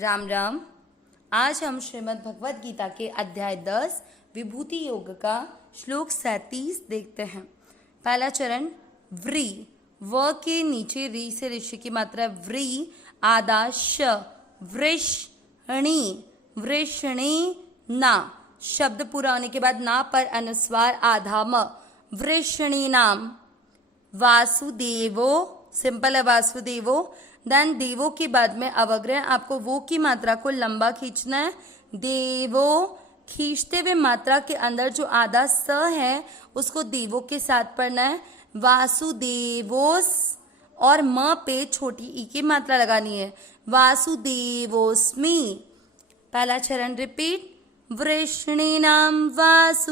राम राम। आज हम श्रीमद् भगवत गीता के अध्याय 10 विभूति योग का श्लोक 37 देखते हैं। पहला चरण व्री, व के नीचे री से ऋषि की मात्रा व्री, आदा श, वृषणी, वृषणी ना, शब्द पूरा होने के बाद ना पर अनुस्वार आधा म, वृषणी नाम, वासुदेवो, सिंपल है वासुदेवो। देन देवो के बाद में अवग्रह, आपको वो की मात्रा को लंबा खींचना है। देवो खींचते हुए मात्रा के अंदर जो आधा स है उसको देवो के साथ पढ़ना है। वासुदेवोस और म पे छोटी ई की मात्रा लगानी है, वासुदेवोस्मि। पहला चरण रिपीट, वृषणीनाम वासुदेवोस्मि।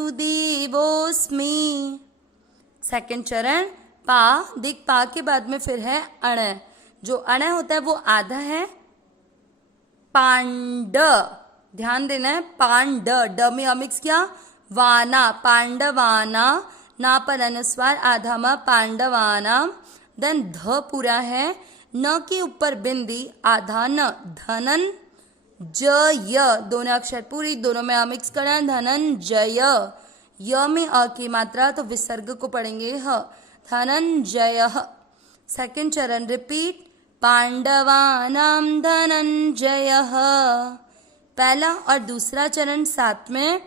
सेकंड चरण पा, देख पा के बाद में फिर है अण, जो अण होता है वो आधा है। पांड, ध्यान देना है, पांड, ड में अमिक्स किया, वाना, पांडवाना, ना पर अनुस्वार आधा म, पांडवाना। देन ध पूरा है, न के ऊपर बिंदी आधा न, धनन जय, दोनों अक्षर पूरी, दोनों में अमिक्स करना है, धनंजय। य में अ की मात्रा तो विसर्ग को पढ़ेंगे ह, धनंजय। सेकंड चरण रिपीट, पांडवानां धनंजयः। पहला और दूसरा चरण साथ में,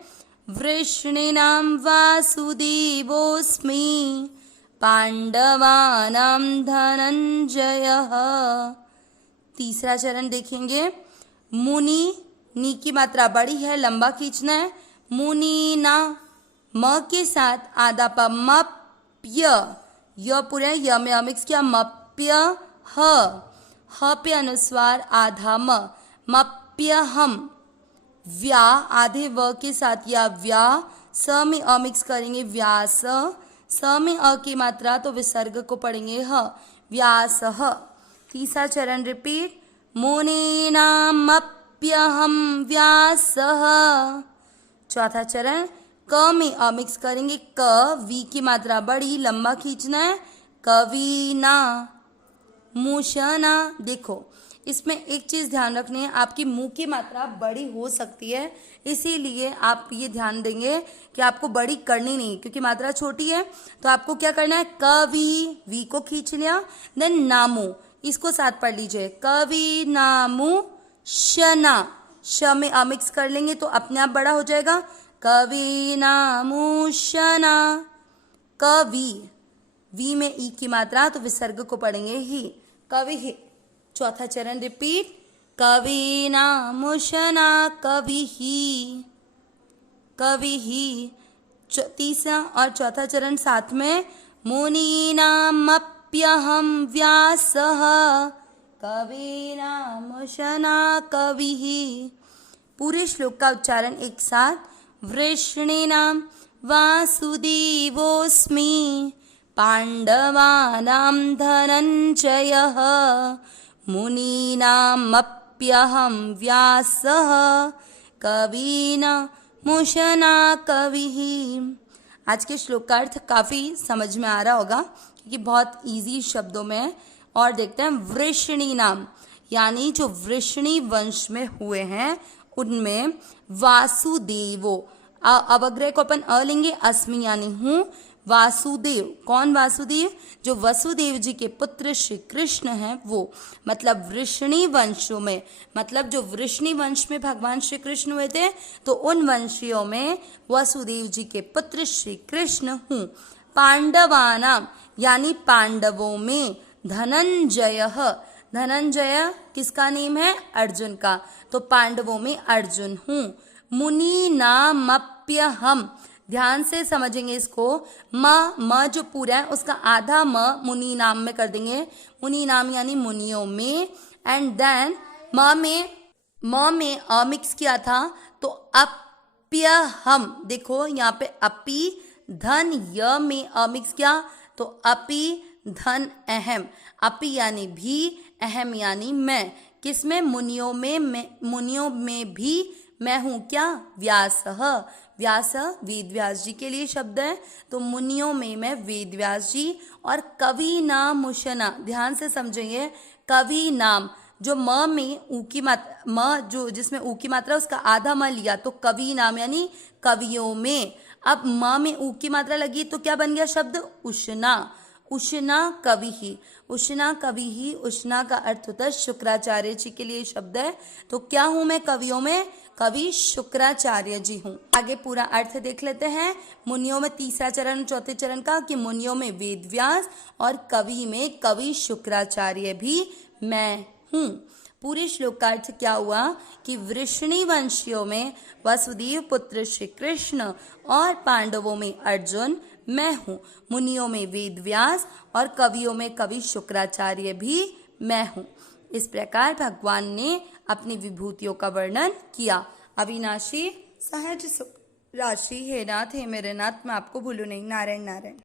वृषणीनां वासुदेवोस्मि, पांडवानां धनंजयः। तीसरा चरण देखेंगे, मुनि, नी की मात्रा बड़ी है, लंबा खींचना है, मुनीना, म के साथ आधा प, मप्य, य पूरा है, य में अमिक्स किया, मप्य ह पे अनुस्वार आधा म, मप्य हम। व्या, आधे व के साथ या व्या, स में अमिक्स करेंगे व्यास, स में अ की मात्रा तो विसर्ग को पढ़ेंगे ह, व्यासः। तीसरा चरण रिपीट, मुनीनामप्यहं व्यासः। चौथा चरण क में अमिक्स करेंगे क, वी की मात्रा बड़ी, लंबा खींचना है, कवीना, मूषना। देखो इसमें एक चीज ध्यान रखनी है, आपकी मुंह की मात्रा बड़ी हो सकती है, इसीलिए आप ये ध्यान देंगे कि आपको बड़ी करनी नहीं, क्योंकि मात्रा छोटी है। तो आपको क्या करना है, कवि, वी को खींच लिया, देन नामू, इसको साथ पढ़ लीजिए, कवि नामू शना, श में अमिक्स कर लेंगे तो अपने आप बड़ा हो जाएगा, कवि नामू शना, कवि, वी में ई की मात्रा तो विसर्ग को पढ़ेंगे ही, कवि ही। चौथा चरण रिपीट, कवि नामुशना, कवि ही, कवि ही। तीसरा और चौथा चरण साथ में, मुनीनामप्यहं व्यासः, कवि नामुशना, कवि ही। पूरे श्लोक का उच्चारण एक साथ, वृषणीनां वासुदेवोस्मि, पांडवानां धनंजयः, मुनीनामप्यहं व्यासः, कवीनामुशना, कविः। आज के श्लोक का अर्थ काफी समझ में आ रहा होगा, क्योंकि बहुत इजी शब्दों में है। और देखते हैं, वृषणी नाम यानी जो वृषणी वंश में हुए हैं उनमें वासुदेवो, अवग्रह को अपन अ लेंगे, अस्मि यानी हूं, वासुदेव, कौन वासुदेव, जो वसुदेव जी के पुत्र श्री कृष्ण हैं वो, मतलब वृषणी वंशों में, मतलब जो वृषणी वंश में भगवान श्री कृष्ण हुए थे तो उन वंशियों में वसुदेव जी के पुत्र श्री कृष्ण हूँ। पांडवानाम यानी पांडवों में, धनंजयः, धनंजय किसका नेम है, अर्जुन का, तो पांडवों में अर्जुन हूँ। मुनीनामप्यहं, ध्यान से समझेंगे इसको, म जो पूरा है उसका आधा म मुनि नाम में कर देंगे, मुनि नाम यानी मुनियों में। एंड देन म में अ मिक्स किया था तो अप्यहम, देखो यहाँ पे अपि धन, य में अ मिक्स किया तो अपि धन अहम, अपि यानी भी, अहम यानी मैं, किसमें, मुनियों में, मुनियों में भी मैं हूं क्या, व्यासः, व्यास वेद व्यास जी के लिए शब्द है, तो मुनियों में मैं वेद व्यास जी। और कवि नाम मुशना, ध्यान से समझेंगे, कवि नाम जो म में ऊ की मात्रा, म जो जिसमें ऊ की मात्रा उसका आधा म लिया तो कवि नाम यानी कवियों में। अब म में ऊ की मात्रा लगी तो क्या बन गया शब्द उष्णा, उष्णा कवि ही, उष्णा कवि ही। उष्णा का अर्थ होता है शुक्राचार्य जी के लिए शब्द है। तो क्या हूं मैं कवियों में, कवि शुक्राचार्य जी हूं। आगे पूरा अर्थ देख लेते हैं। मुनियों में तीसरा चरण चौथे चरण का कि मुनियों में वेद व्यास और कवि में कवि शुक्राचार्य भी मैं हूं। पूरे श्लोक का अर्थ क्या हुआ कि वृष्णि वंशियों में वसुदेव पुत्र श्री कृष्ण और पांडवों में अर्जुन मैं हूँ, मुनियों में वेद व्यास और कवियों में कवि शुक्राचार्य भी मैं हूँ। इस प्रकार भगवान ने अपनी विभूतियों का वर्णन किया। अविनाशी सहज राशि हे नाथ, हे मेरे नाथ, मैं आपको भूलू नहीं। नारायण नारायण।